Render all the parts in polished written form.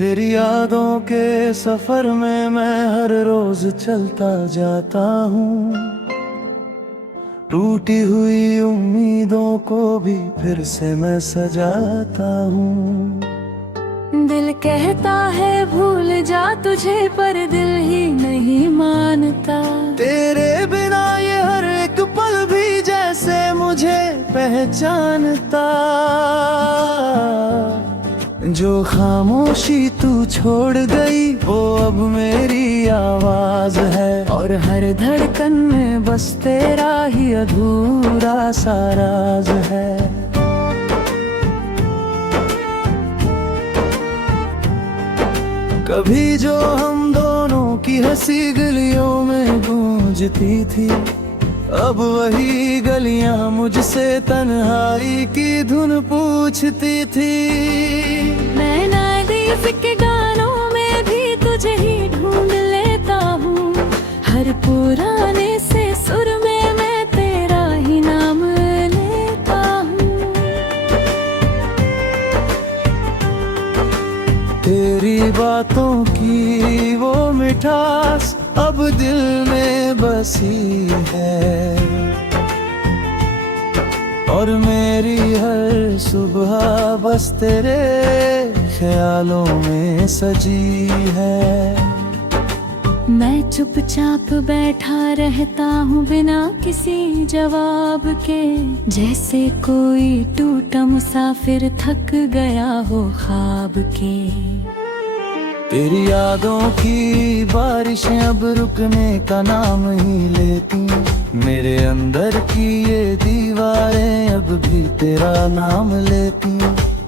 तेरी यादों के सफर में मैं हर रोज चलता जाता हूँ। टूटी हुई उम्मीदों को भी फिर से मैं सजाता हूँ। दिल कहता है भूल जा तुझे, पर दिल ही नहीं मानता। तेरे बिना ये हर एक पल भी जैसे मुझे पहचानता। जो खामोशी तू छोड़ गई वो अब मेरी आवाज है, और हर धड़कन में बस तेरा ही अधूरा सा राज है। कभी जो हम दोनों की हंसी गलियों में गूंजती थी, अब वही गलियां मुझसे तन्हाई की धुन पूछती थी। मैं नादिफ के गानों में भी तुझे ही ढूंढ लेता हूँ। हर पुराने से सुर में मैं तेरा ही नाम लेता हूँ। तेरी बातों की वो मिठास अब दिल में बसी है, और मेरी हर सुबह बस तेरे ख्यालों में सजी है। मैं चुपचाप बैठा रहता हूँ बिना किसी जवाब के, जैसे कोई टूटा मुसाफिर थक गया हो ख्वाब के। तेरी यादों की बारिशें अब रुकने का नाम ही लेती। मेरे अंदर की ये दीवारें अब भी तेरा नाम लेती।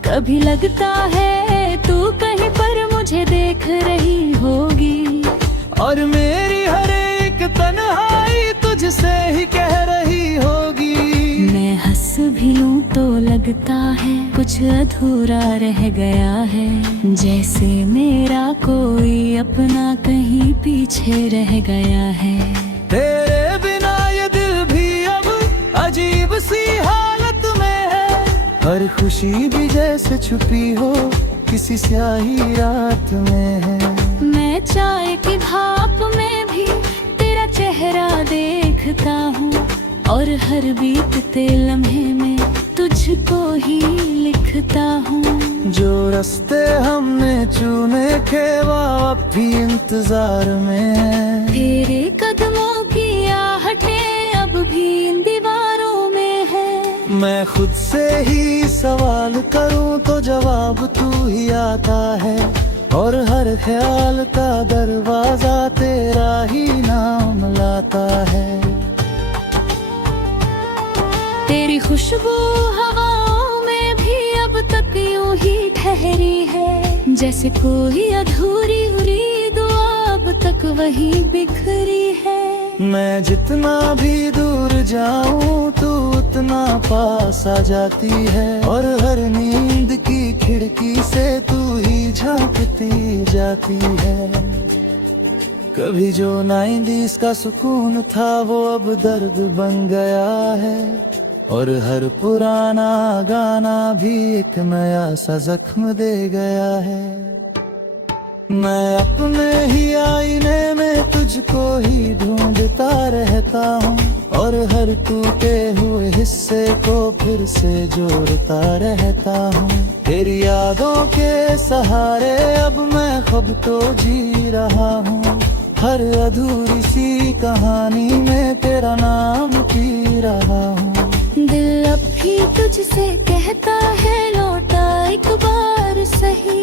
कभी लगता है तू कहीं पर मुझे देख रही होगी, और मेरी हर एक तन्हाई तुझसे ही कह रही होगी। मैं हंस भी लूं तो लगता है कुछ अधूरा रह गया है, जैसे मेरा कोई अपना कहीं पीछे रह गया है। तेरे बिना ये दिल भी अब अजीब सी हालत में है, हर खुशी भी जैसे छुपी हो किसी स्याही रात में है। मैं चाय की भाप में भी तेरा चेहरा देखता हूँ, और हर बीतते लम्हे में तुझको ही लिखता हूँ। जो रास्ते हमने चुने थे वो अब भी इंतजार में है। तेरे कदमों की आहटें अब भी इन दीवारों में है। मैं खुद से ही सवाल करूं तो जवाब तू ही आता है, और हर ख्याल का दरवाजा तेरा ही नाम लाता है। तेरी खुशबू हवाओं में भी अब तक यूं ही ठहरी है, जैसे कोई अधूरी हुई दुआ अब तक वही बिखरी है। मैं जितना भी दूर जाऊं तू उतना पास आ जाती है, और हर नींद की खिड़की से तू ही झांकती जाती है। कभी जो 90s का सुकून था वो अब दर्द बन गया है, और हर पुराना गाना भी एक नया सा जख्म दे गया है। मैं अपने ही आईने में तुझको ही ढूंढता रहता हूँ, और हर टूटे हुए हिस्से को फिर से जोड़ता रहता हूँ। तेरी यादों के सहारे अब मैं खुद तो जी रहा हूँ, हर अधूरी सी कहानी में तेरा नाम पी रहा हूँ। दिल अब भी तुझसे कहता है लौटा एक बार सही,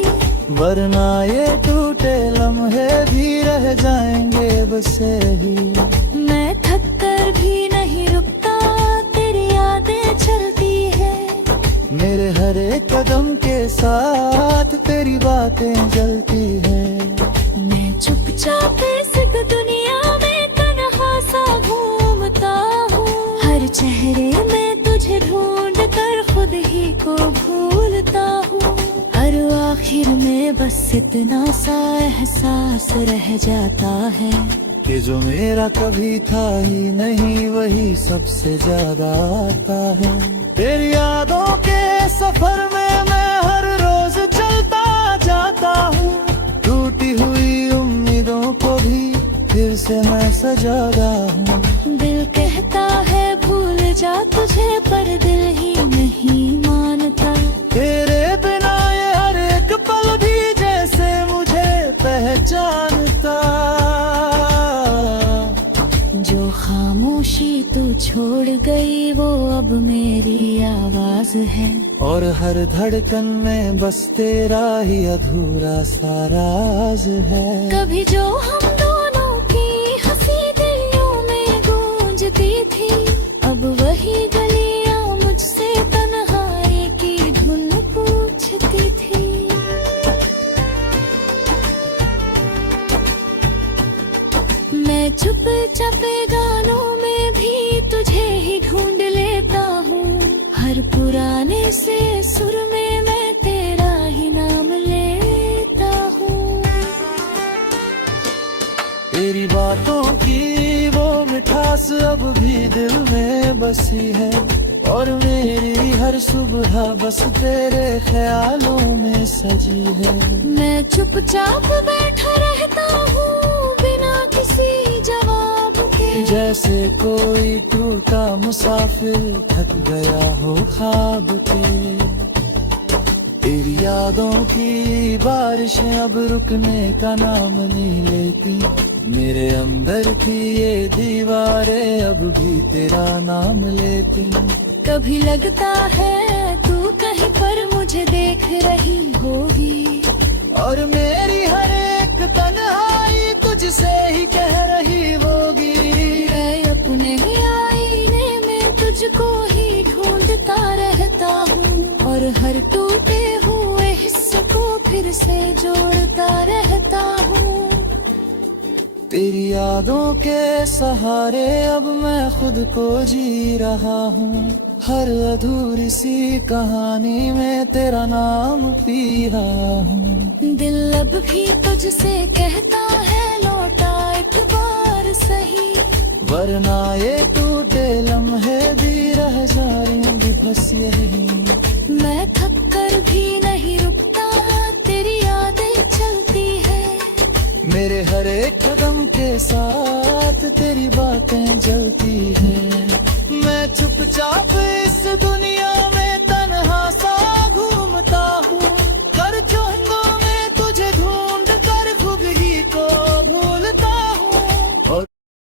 वरना ये टूटे लम्हे भी रह जाएंगे बस ही। मैं थक कर भी नहीं रुकता, तेरी यादें चलती है। मेरे हर एक कदम के साथ तेरी बातें जलती है। मैं चुपचाप इस दुनिया में तन्हा सा घूमता हूँ, हर चेहरे में तुझे ढूंढ कर खुद ही को भूलता हूँ। हर आखिर में बस इतना सा एहसास रह जाता है, कि जो मेरा कभी था ही नहीं वही सबसे ज्यादा आता है। तेरी यादों के सफर में मैं हर रोज चलता जाता हूँ, टूटी हुई उम्मीदों को भी फिर से मैं सजाता हूँ। दिल कहता है भूल जा तुझे, पर दिल ही नहीं मानता। तेरे बिना ये हर एक पल भी जैसे मुझे पहचानता। जो खामोशी तू छोड़ गई वो अब मेरी आवाज है, और हर धड़कन में बस तेरा ही अधूरा सा राज है। कभी जो हम दोनों की हंसी दिलों में गूंजती थी, अब वही गलियां मुझसे तन्हाई की धुन पूछती थी। मैं चुपचापे गानों में भी तुझे ही ढूंढ लेता हूँ, हर पुराने से सुर में मैं तेरा ही नाम लेता हूँ। तेरी बातों की वो मिठास अब भी दिल में बसी है, और मेरी हर सुबह बस तेरे ख्यालों में सजी है। मैं चुपचाप बैठा रहता हूँ बिना किसी जवाब के, जैसे कोई टूटा मुसाफिर थक गया हो ख्वाब के। तेरी यादों की बारिशें अब रुकने का नाम नहीं लेती, मेरे अंदर की ये दीवारें अब भी तेरा नाम लेती। कभी लगता है तू कहीं पर मुझे देख रही होगी, और मेरी हर एक तन्हाई तुझसे ही कह रही होगी। मैं अपने आईने में तुझको ही ढूंढता रहता हूँ, और हर टूटे हुए हिस्से को फिर से जोड़ता रहता हूँ। तेरी यादों के सहारे अब मैं खुद को जी रहा हूँ, हर अधूरी सी कहानी में तेरा नाम पी रहा हूँ। दिल अब भी तुझसे कहता है लौटा एक बार सही, वरना ये टूटे लम्हे भी रह जाएंगे बस यही। मैं थक कर भी नहीं रुकता, तेरी यादें चलती है, मेरे हर एक कदम के साथ तेरी बातें जलती है। मैं चुपचाप इस दुनिया